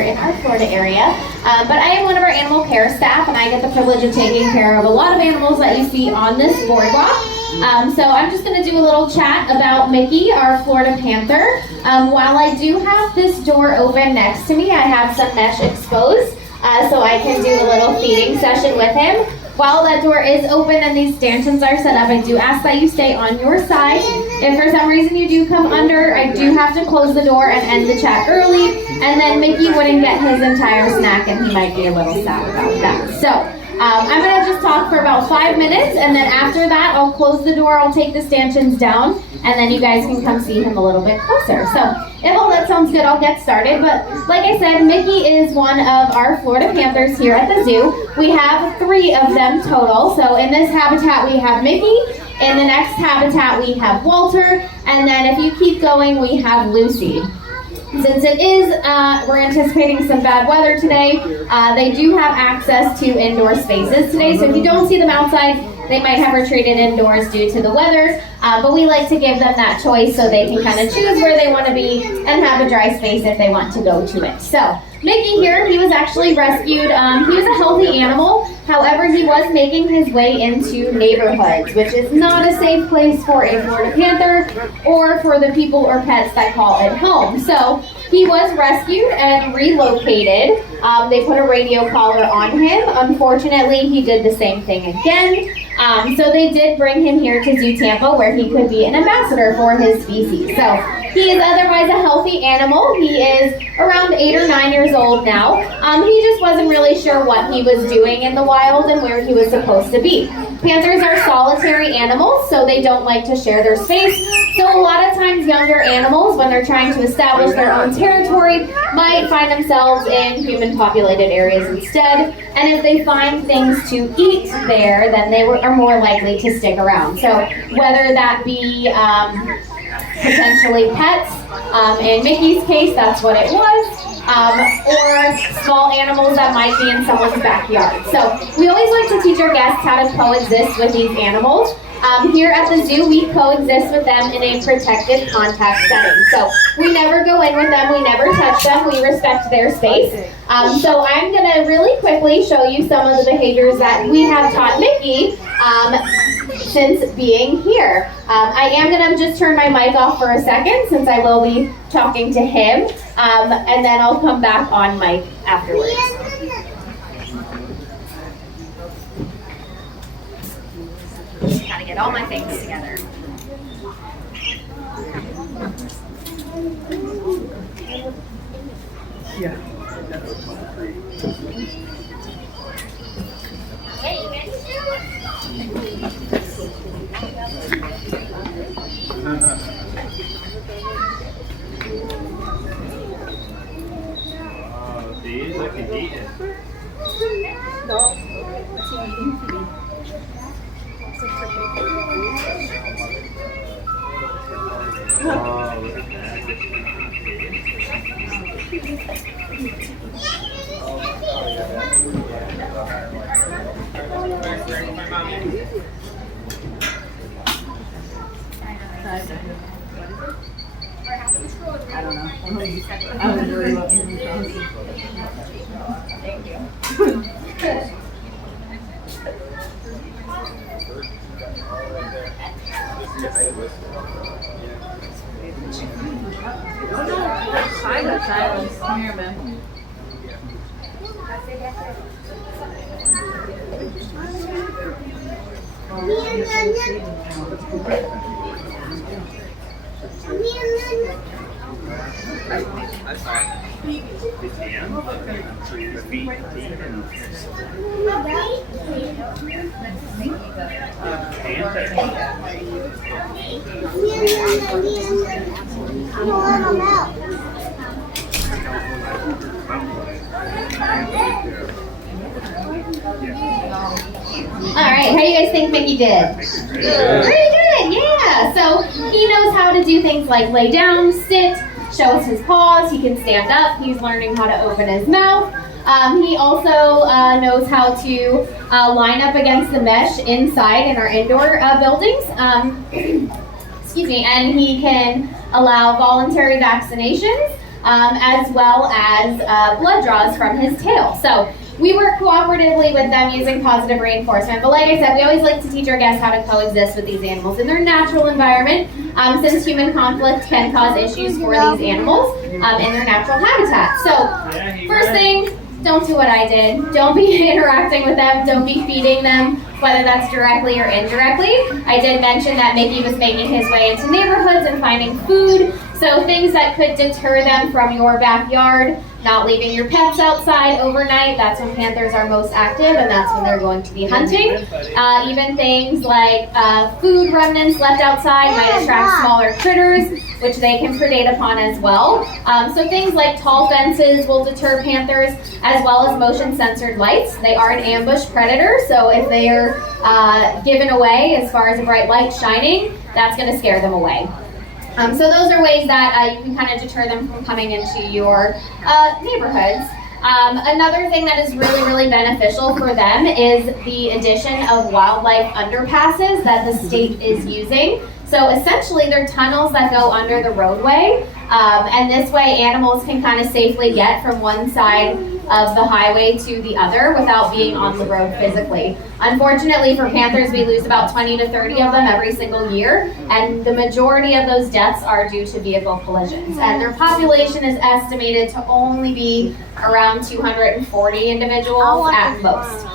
in our Florida area, but I am one of our animal care staff, and I get the privilege of taking care of a lot of animals that you see on this boardwalk. So I'm just going to do a little chat about Mickey, our Florida Panther. While I do have this door open next to me, I have some mesh exposed, so I can do a little feeding session with him. While that door is open and these stanchions are set up, I do ask that you stay on your side. If for some reason you do come under, I do have to close the door and end the chat early, and then Mickey wouldn't get his entire snack and he might be a little sad about that. So I'm going to just talk for about 5 minutes, and then after that I'll close the door, I'll take the stanchions down, and then you guys can come see him a little bit closer. So if all that sounds good, I'll get started. But like I said, Mickey is one of our Florida Panthers here at the zoo. We have 3 of them total. So in this habitat we have Mickey, in the next habitat we have Walter, and then if you keep going we have Lucy. Since it is, we're anticipating some bad weather today, they do have access to indoor spaces today, so if you don't see them outside, they might have retreated indoors due to the weather, but we like to give them that choice so they can kind of choose where they want to be and have a dry space if they want to go to it. So Mickey here, he was actually rescued. He was a healthy animal. However, he was making his way into neighborhoods, which is not a safe place for a Florida Panther or for the people or pets that call it home. So he was rescued and relocated. They put a radio collar on him. Unfortunately, he did the same thing again. So they did bring him here to Zoo Tampa, where he could be an ambassador for his species. So he is otherwise a healthy animal. He is around 8 or 9 years old now. He just wasn't really sure what he was doing in the wild and where he was supposed to be. Panthers are solitary animals, so they don't like to share their space. So a lot of times younger animals, when they're trying to establish their own territory, might find themselves in human-populated areas instead. And if they find things to eat there, then they are more likely to stick around. So whether that be potentially pets, in Mickey's case, that's what it was, or small animals that might be in someone's backyard. So we always like to teach our guests how to coexist with these animals. Here at the zoo, we coexist with them in a protected contact setting. So we never go in with them, we never touch them, we respect their space. So I'm going to really quickly show you some of the behaviors that we have taught Mickey since being here. I am going to just turn my mic off for a second since I will be talking to him, and then I'll come back on mic afterwards. Gotta get all my things together. Yeah. Hey, you ready? These I can eat it. No. Oh, look at that. I don't know. I was really loving it. Thank you. Silence. Come here, man. I saw it. His hand, his feet, All right, how do you guys think Mickey did? Pretty good, yeah. So he knows how to do things like lay down, sit, show us his paws. He can stand up. He's learning how to open his mouth. He also knows how to line up against the mesh inside in our indoor buildings. Excuse me, and he can allow voluntary vaccinations. as well as blood draws from his tail. So we work cooperatively with them using positive reinforcement. But like I said, we always like to teach our guests how to coexist with these animals in their natural environment, since human conflict can cause issues for these animals in their natural habitat. So first thing, don't do what I did. Don't be interacting with them. Don't be feeding them, whether that's directly or indirectly. I did mention that Mickey was making his way into neighborhoods and finding food. So things that could deter them from your backyard, not leaving your pets outside overnight. That's when panthers are most active, and that's when they're going to be hunting. Even things like food remnants left outside might attract smaller critters, which they can predate upon as well. So things like tall fences will deter panthers, as well as motion-censored lights. They are an ambush predator, so if they are given away as far as a bright light shining, that's going to scare them away. So those are ways that you can kind of deter them from coming into your neighborhoods. Another thing that is really, really beneficial for them is the addition of wildlife underpasses that the state is using. So essentially they're tunnels that go under the roadway, and this way animals can kind of safely get from one side of the highway to the other without being on the road physically. Unfortunately for panthers, we lose about 20 to 30 of them every single year, and the majority of those deaths are due to vehicle collisions. And their population is estimated to only be around 240 individuals at most.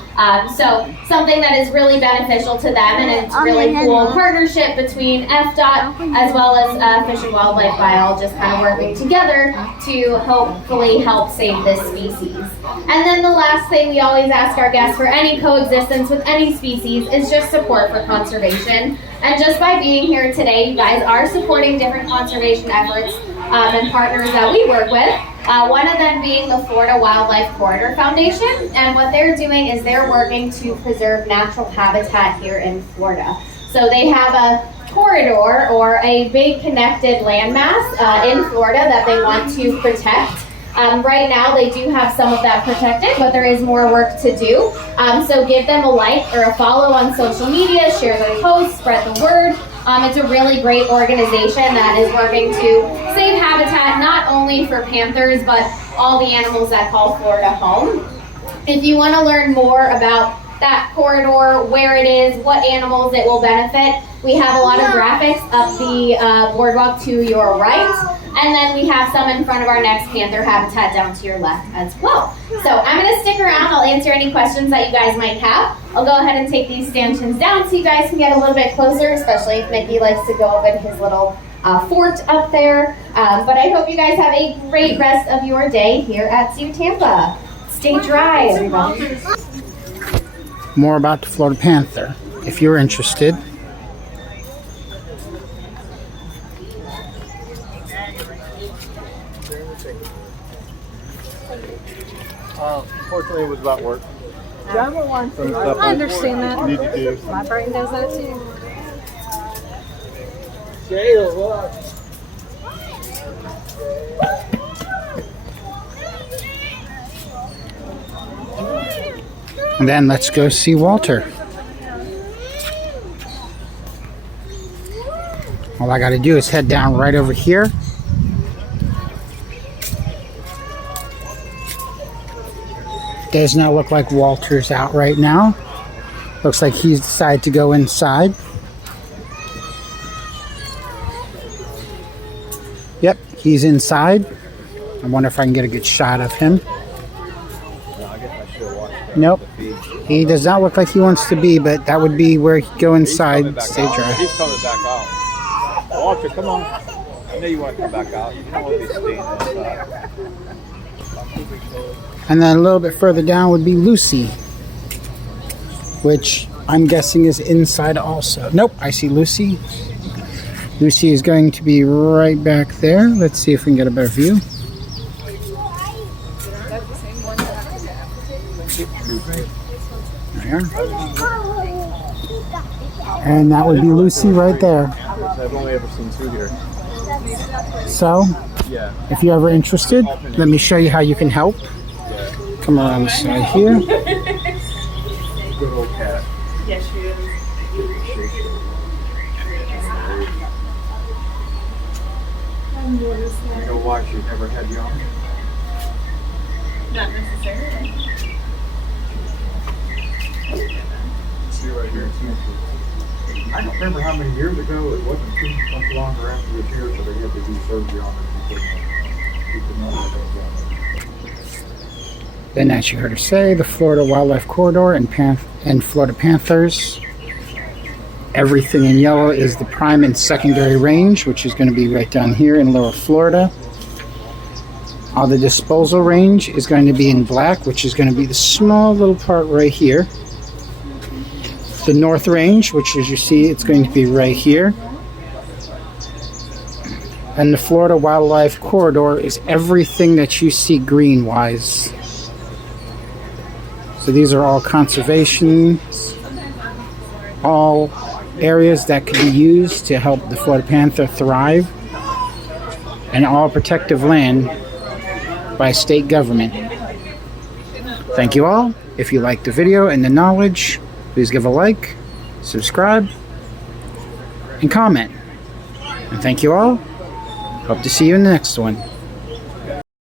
So something that is really beneficial to them, and it's a really cool partnership between FDOT as well as Fish and Wildlife biologists kind of working together to hopefully help save this species. And then the last thing we always ask our guests for any coexistence with any species is just support for conservation. And just by being here today, you guys are supporting different conservation efforts and partners that we work with. One of them being the Florida Wildlife Corridor Foundation, and what they're doing is they're working to preserve natural habitat here in Florida. So they have a corridor or a big connected landmass in Florida that they want to protect. Right now they do have some of that protected, but there is more work to do. So give them a like or a follow on social media, share their posts, spread the word. It's a really great organization that is working to save habitat not only for panthers, but all the animals that call Florida home. If you want to learn more about that corridor, where it is, what animals it will benefit, we have a lot of graphics up the boardwalk to your right. And then we have some in front of our next panther habitat down to your left as well. So I'm going to stick around. I'll answer any questions that you guys might have. I'll go ahead and take these stanchions down so you guys can get a little bit closer, especially if Mickey likes to go up in his little fort up there. But I hope you guys have a great rest of your day here at Zoo Tampa. Stay dry, everybody. More about the Florida Panther, if you're interested. Unfortunately, it was about work. Drama wants to. I understand that. Need to do. My brain does that too. And then let's go see Walter. All I got to do is head down right over here. Does not look like Walter's out right now. Looks like he's decided to go inside. Yep, he's inside. I wonder if I can get a good shot of him. Nope. He does not look like he wants to be, but that would be where he'd go inside, stay dry. He's coming back out. Walter, come on. I know you want to come back out. You don't want to be staying inside. And then a little bit further down would be Lucy, which I'm guessing is inside also. Nope, I see Lucy. Lucy is going to be right back there. Let's see if we can get a better view. There. And that would be Lucy right there. I've only ever seen two here. So, Yeah. if you're ever interested, let me show you how you can help. Come around the side here. Good old cat. Yes, she is. You know why she never had young? Not necessarily. See right here. I don't remember how many years ago. It wasn't too much longer after this year, so they had to do surgery on her. She could not have those. Then, as you heard her say, the Florida Wildlife Corridor and Florida Panthers. Everything in yellow is the prime and secondary range, which is going to be right down here in Lower Florida. All the disposal range is going to be in black, which is going to be the small little part right here. The North Range, which as you see, it's going to be right here. And the Florida Wildlife Corridor is everything that you see green-wise. So these are all conservation, all areas that can be used to help the Florida panther thrive, and all protective land by state government. Thank you all. If you liked the video and the knowledge, please give a like, subscribe, and comment. And thank you all. Hope to see you in the next one.